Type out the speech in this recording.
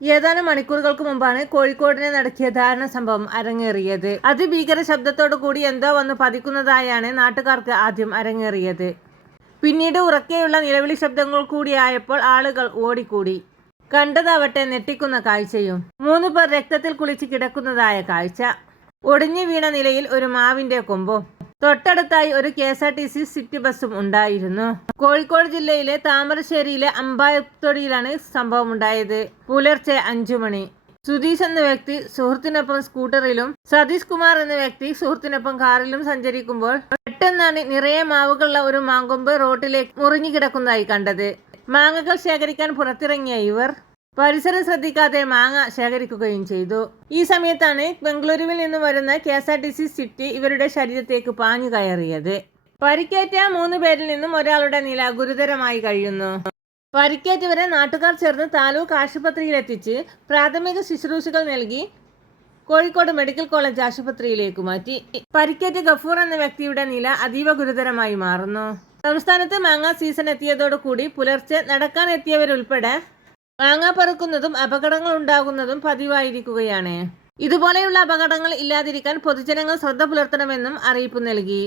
ഏതാനും മണിക്കൂറുകൾക്ക് മുമ്പാണ് കോഴിക്കോടിനെ നടക്കിയ ദാരുണ സംഭവം അരങ്ങേറിയത്. അതിഭീകര ശബ്ദത്തോടു കൂടി എന്തോ വന്ന് പതിക്കുന്നതായാണ് നാട്ടുകാർക്ക് ആദ്യം അരങ്ങേറിയത്. പിന്നീട് ഉറക്കെയുള്ള നിലവിളി ശബ്ദങ്ങൾ കൂടിയായപ്പോൾ ആളുകൾ ഓടിക്കൂടി. കണ്ടതാവട്ടെ നെട്ടിക്കുന്ന കാഴ്ചയും. മൂന്ന് പേർ രക്തത്തിൽ കുളിച്ച് കിടക്കുന്നതായ കാഴ്ച. ഒടിഞ്ഞു വീണ നിലയിൽ ഒരു മാവിന്റെ കൊമ്പും. തൊട്ടടുത്തായി ഒരു K S R T C city ബസ്സും ഉണ്ടായിരുന്നു. കോഴിക്കോട് ജില്ലയിലെ താമരശ്ശേരിയിലെ അമ്പായത്തൊടിയിലാണ് സംഭവം ഉണ്ടായത് പുലർച്ചെ അഞ്ചു മണി. സുധീഷ് എന്ന വ്യക്തി സുഹൃത്തിനൊപ്പം സ്കൂട്ടറിലും സതീഷ് കുമാർ എന്ന വ്യക്തി സുഹൃത്തിനൊപ്പം കാറിലും സഞ്ചരിക്കുമ്പോൾ പെട്ടെന്നാണ് നിറയെ മാവുകളുള്ള ഒരു മാങ്കൊമ്പ് റോട്ടിലേക്ക് മുറിഞ്ഞു കിടക്കുന്നതായി കണ്ടത്. മാങ്ങകൾ ശേഖരിക്കാൻ പുറത്തിറങ്ങിയ ഇവർ പരിസരം ശ്രദ്ധിക്കാതെ മാങ്ങ ശേഖരിക്കുകയും ചെയ്തു. ഈ സമയത്താണ് ബംഗളൂരുവിൽ നിന്ന് വരുന്ന K S R T C city ഇവരുടെ ശരീരത്തേക്ക് പാഞ്ഞു കയറിയത്. പരിക്കേറ്റ മൂന്ന് പേരിൽ നിന്നും ഒരാളുടെ നില ഗുരുതരമായി കഴിയുന്നു. പരിക്കേറ്റവരെ നാട്ടുകാർ ചേർന്ന് താലൂക്ക് ആശുപത്രിയിലെത്തിച്ച് പ്രാഥമിക ശുശ്രൂഷകൾ നൽകി കോഴിക്കോട് മെഡിക്കൽ കോളേജ് ആശുപത്രിയിലേക്ക് മാറ്റി. പരിക്കേറ്റ ഗഫൂർ എന്ന വ്യക്തിയുടെ നില അതീവ ഗുരുതരമായി മാറുന്നു. സംസ്ഥാനത്ത് മാങ്ങ സീസൺ എത്തിയതോടുകൂടി പുലർച്ചെ നടക്കാൻ എത്തിയവരുൾപ്പെടെ മാങ്ങ പറക്കുന്നതും അപകടങ്ങൾ ഉണ്ടാകുന്നതും പതിവായിരിക്കുകയാണ്. ഇതുപോലെയുള്ള അപകടങ്ങൾ ഇല്ലാതിരിക്കാൻ പൊതുജനങ്ങൾ ശ്രദ്ധ പുലർത്തണമെന്നും അറിയിപ്പ് നൽകി.